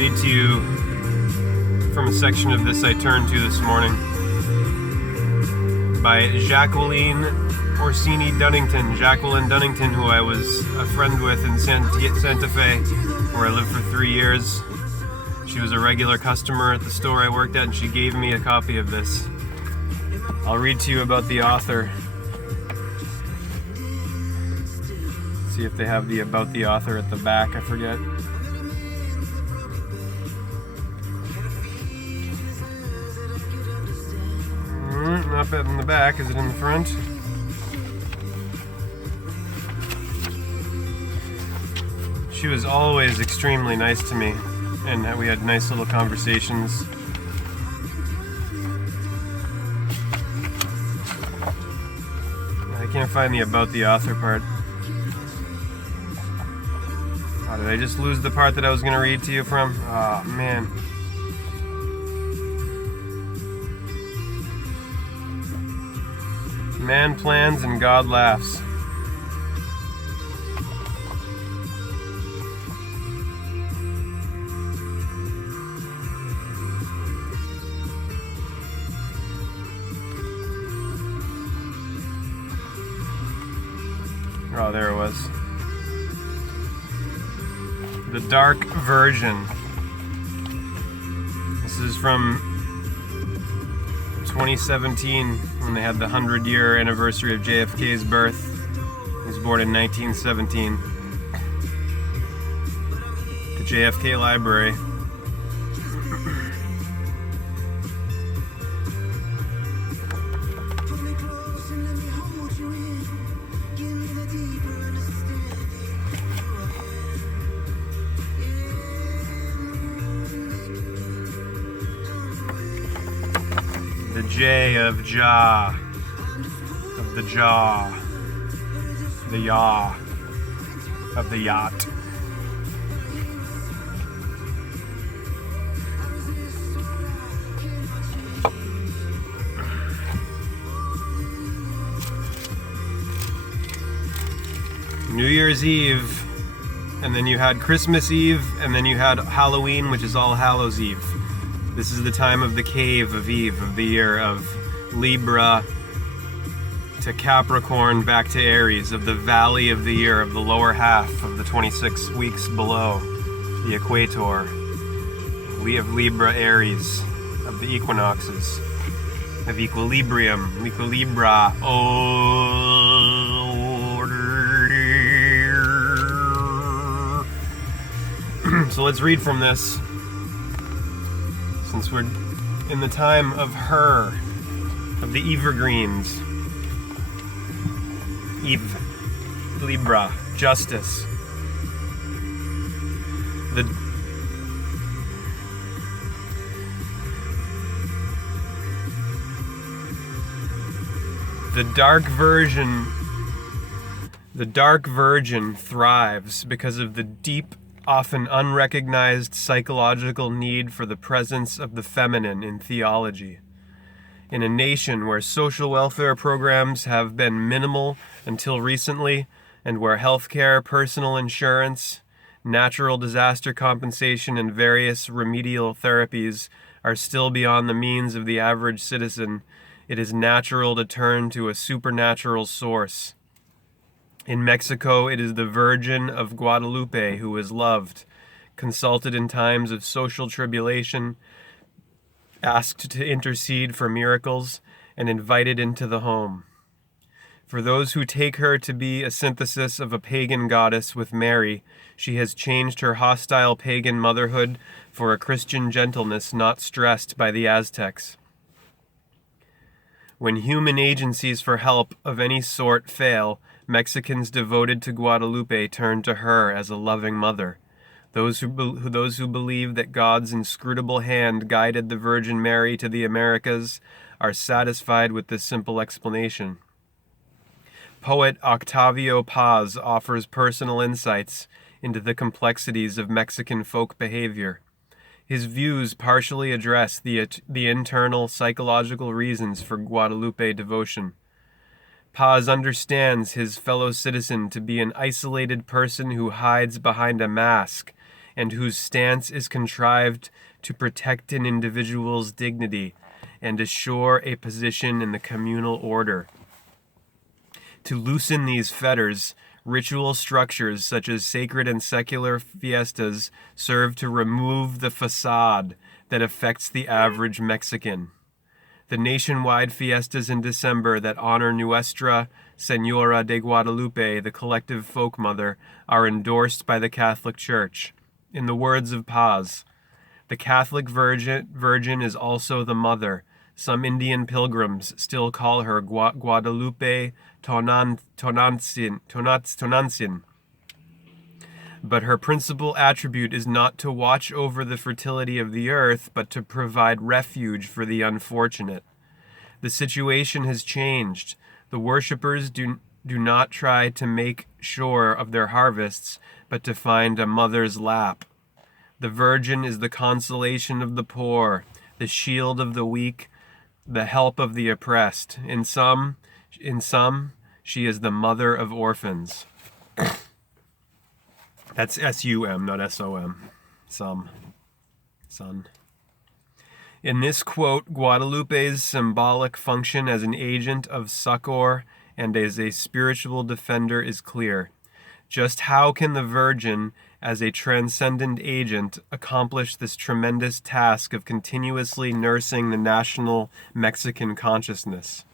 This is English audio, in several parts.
read to you from a section of this I turned to this morning by Jacqueline Orsini Dunnington. Jacqueline Dunnington, who I was a friend with in Santa Fe, where I lived for 3 years. She was a regular customer at the store I worked at, and she gave me a copy of this. I'll read to you about the author. See if they have the about the author at the back, I forget. Not in the back, is it in the front? She was always extremely nice to me, and we had nice little conversations. I can't find the about the author part. Oh, did I just lose the part that I was going to read to you from? Oh, man. Man plans and God laughs. Oh, there it was. The Dark Version. This is from 2017, when they had the 100-year anniversary of JFK's birth. He was born in 1917. The JFK Library. The J of Jah, of the jaw, the yaw, of the yacht. New Year's Eve, and then you had Christmas Eve, and then you had Halloween, which is All Hallows Eve. This is the time of the cave of Eve, of the year of Libra to Capricorn back to Aries, of the valley of the year, of the lower half of the 26 weeks below the equator. We have Libra, Aries, of the equinoxes, of equilibrium, equilibra, order. So let's read from this. Since we're in the time of her, of the evergreens. Eve, Libra, justice. The dark virgin thrives because of the deep, often unrecognized psychological need for the presence of the feminine in theology. In a nation where social welfare programs have been minimal until recently, and where healthcare, personal insurance, natural disaster compensation, and various remedial therapies are still beyond the means of the average citizen, it is natural to turn to a supernatural source. In Mexico, it is the Virgin of Guadalupe who is loved, consulted in times of social tribulation, asked to intercede for miracles, and invited into the home. For those who take her to be a synthesis of a pagan goddess with Mary, she has changed her hostile pagan motherhood for a Christian gentleness not stressed by the Aztecs. When human agencies for help of any sort fail, Mexicans devoted to Guadalupe turn to her as a loving mother. Those who believe that God's inscrutable hand guided the Virgin Mary to the Americas are satisfied with this simple explanation. Poet Octavio Paz offers personal insights into the complexities of Mexican folk behavior. His views partially address the internal psychological reasons for Guadalupe devotion. Paz understands his fellow citizen to be an isolated person who hides behind a mask and whose stance is contrived to protect an individual's dignity and assure a position in the communal order. To loosen these fetters, ritual structures such as sacred and secular fiestas serve to remove the facade that affects the average Mexican. The nationwide fiestas in December that honor Nuestra Señora de Guadalupe, the collective folk mother, are endorsed by the Catholic Church. In the words of Paz, the Catholic Virgin is also the mother. Some Indian pilgrims still call her Guadalupe Tonantzin. But her principal attribute is not to watch over the fertility of the earth, but to provide refuge for the unfortunate. The situation has changed. The worshippers do not try to make sure of their harvests, but to find a mother's lap. The Virgin is the consolation of the poor, the shield of the weak, the help of the oppressed. In some, she is the mother of orphans. That's S-U-M, not S-O-M. Son. In this quote, Guadalupe's symbolic function as an agent of succor and as a spiritual defender is clear. Just how can the Virgin, as a transcendent agent, accomplish this tremendous task of continuously nursing the national Mexican consciousness?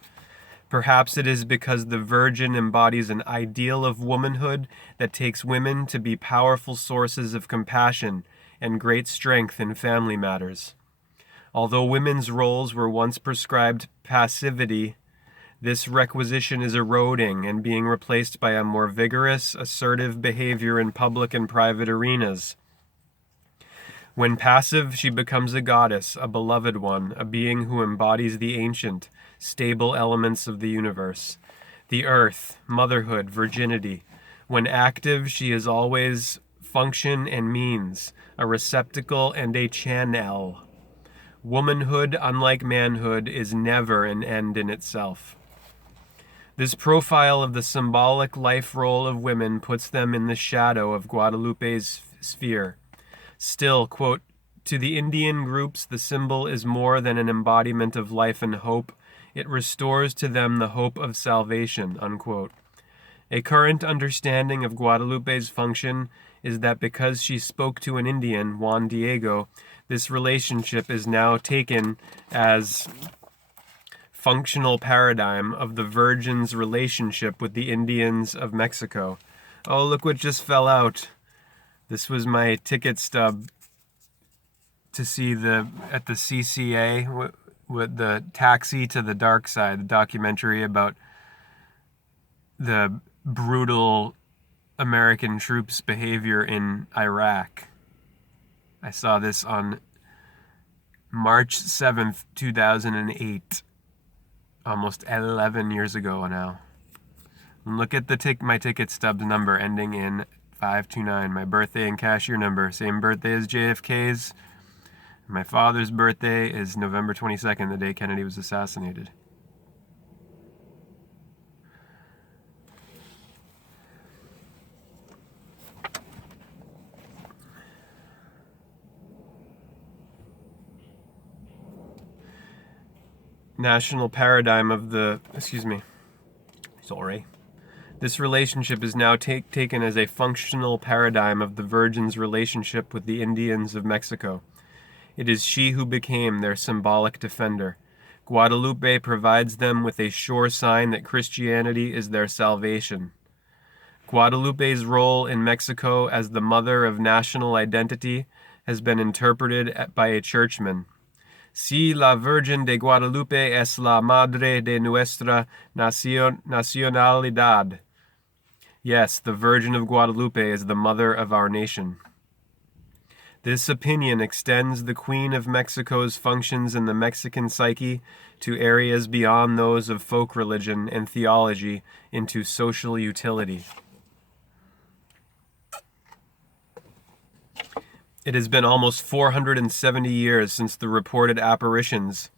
Perhaps it is because the Virgin embodies an ideal of womanhood that takes women to be powerful sources of compassion and great strength in family matters. Although women's roles were once prescribed passivity, this requisition is eroding and being replaced by a more vigorous, assertive behavior in public and private arenas. When passive, she becomes a goddess, a beloved one, a being who embodies the ancient, stable elements of the universe, the earth, motherhood, virginity. When active, she is always function and means, a receptacle and a channel. Womanhood, unlike manhood, is never an end in itself. This profile of the symbolic life role of women puts them in the shadow of Guadalupe's sphere. Still, quote, to the Indian groups, the symbol is more than an embodiment of life and hope. It restores to them the hope of salvation, unquote. A current understanding of Guadalupe's function is that because she spoke to an Indian, Juan Diego, this relationship is now taken as functional paradigm of the Virgin's relationship with the Indians of Mexico. Oh, look what just fell out. This was my ticket stub to see at the CCA with the Taxi to the Dark Side, the documentary about the brutal American troops' behavior in Iraq. I saw this on March 7th, 2008, almost 11 years ago now. And look at my ticket stubs number ending in 529, my birthday and cashier number, same birthday as JFK's. My father's birthday is November 22nd, the day Kennedy was assassinated. National paradigm of the, sorry. This relationship is now taken as a functional paradigm of the Virgin's relationship with the Indians of Mexico. It is she who became their symbolic defender. Guadalupe provides them with a sure sign that Christianity is their salvation. Guadalupe's role in Mexico as the mother of national identity has been interpreted by a churchman. Si la Virgen de Guadalupe es la madre de nuestra nacionalidad. Yes, the Virgin of Guadalupe is the mother of our nation. This opinion extends the Queen of Mexico's functions in the Mexican psyche to areas beyond those of folk religion and theology into social utility. It has been almost 470 years since the reported apparitions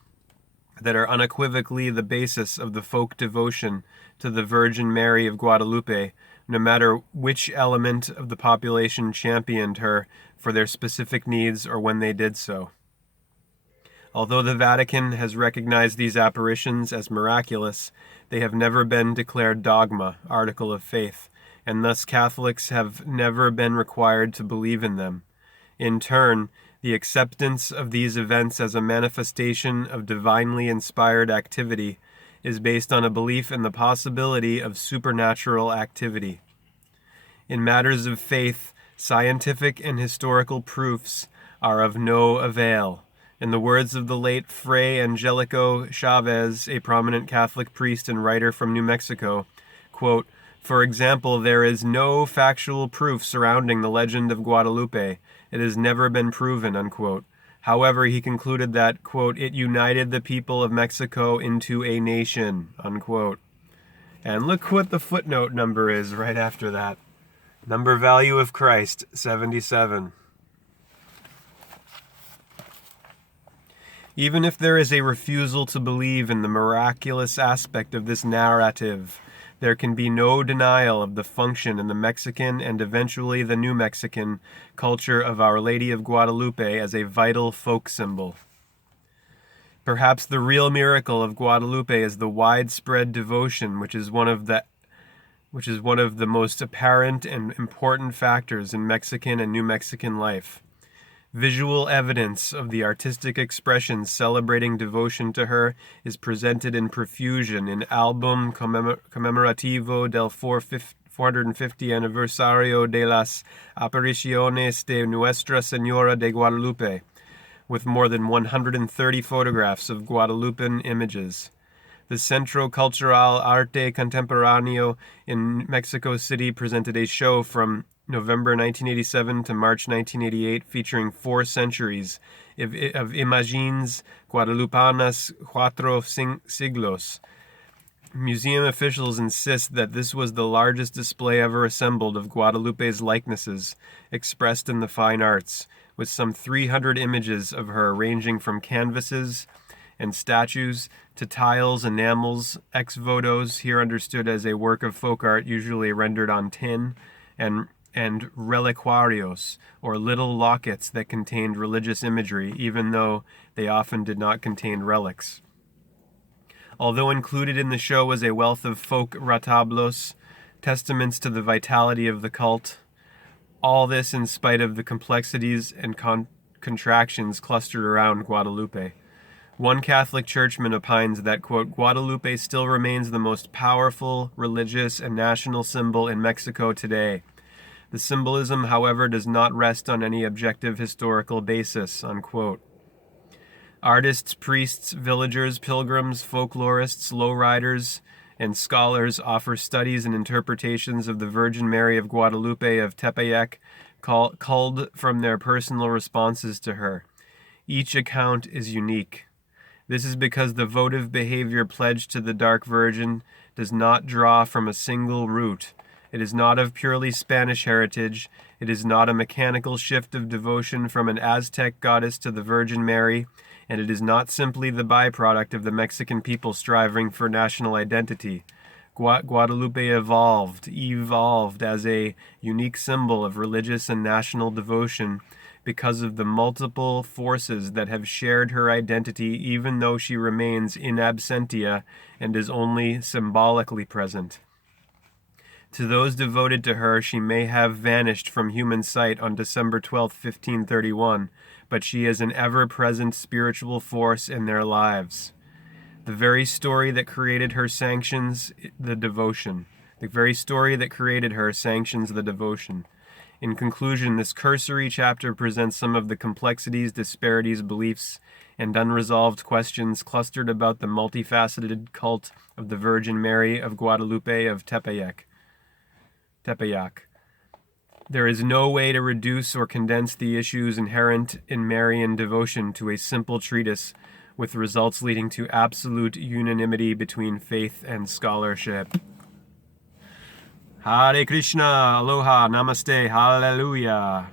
that are unequivocally the basis of the folk devotion to the Virgin Mary of Guadalupe no matter which element of the population championed her for their specific needs or when they did so. Although the Vatican has recognized these apparitions as miraculous, they have never been declared dogma, article of faith, and thus Catholics have never been required to believe in them. In turn, the acceptance of these events as a manifestation of divinely inspired activity is based on a belief in the possibility of supernatural activity. In matters of faith, scientific and historical proofs are of no avail. In the words of the late Fray Angelico Chavez, a prominent Catholic priest and writer from New Mexico, quote, "For example, there is no factual proof surrounding the legend of Guadalupe. It has never been proven," unquote. However, he concluded that, quote, "it united the people of Mexico into a nation," unquote. And look what the footnote number is right after that. Number value of Christ, 77. Even if there is a refusal to believe in the miraculous aspect of this narrative, there can be no denial of the function in the Mexican and eventually the New Mexican culture of Our Lady of Guadalupe as a vital folk symbol. Perhaps the real miracle of Guadalupe is the widespread devotion, which is one of the most apparent and important factors in Mexican and New Mexican life. Visual evidence of the artistic expressions celebrating devotion to her is presented in profusion in Album Conmemorativo del 450 Aniversario de las Apariciones de Nuestra Señora de Guadalupe, with more than 130 photographs of Guadalupan images. The Centro Cultural Arte Contemporáneo in Mexico City presented a show from November 1987 to March 1988, featuring 4 centuries of imágenes guadalupanas cuatro siglos. Museum officials insist that this was the largest display ever assembled of Guadalupe's likenesses, expressed in the fine arts, with some 300 images of her ranging from canvases and statues to tiles, enamels, ex votos, here understood as a work of folk art usually rendered on tin, and reliquarios, or little lockets that contained religious imagery, even though they often did not contain relics. Although included in the show was a wealth of folk retablos, testaments to the vitality of the cult, all this in spite of the complexities and contractions clustered around Guadalupe. One Catholic churchman opines that, quote, "Guadalupe still remains the most powerful religious and national symbol in Mexico today. The symbolism, however, does not rest on any objective historical basis," unquote. Artists, priests, villagers, pilgrims, folklorists, lowriders, and scholars offer studies and interpretations of the Virgin Mary of Guadalupe of Tepeyac, culled from their personal responses to her. Each account is unique. This is because the votive behavior pledged to the Dark Virgin does not draw from a single root. It is not of purely Spanish heritage. It is not a mechanical shift of devotion from an Aztec goddess to the Virgin Mary, and it is not simply the byproduct of the Mexican people striving for national identity. Guadalupe evolved as a unique symbol of religious and national devotion because of the multiple forces that have shared her identity, even though she remains in absentia and is only symbolically present. To those devoted to her, she may have vanished from human sight on December 12, 1531, but she is an ever-present spiritual force in their lives. The very story that created her sanctions the devotion. The very story that created her sanctions the devotion. In conclusion, this cursory chapter presents some of the complexities, disparities, beliefs, and unresolved questions clustered about the multifaceted cult of the Virgin Mary of Guadalupe of Tepeyac. There is no way to reduce or condense the issues inherent in Marian devotion to a simple treatise, with results leading to absolute unanimity between faith and scholarship. Hare Krishna, aloha, namaste, hallelujah.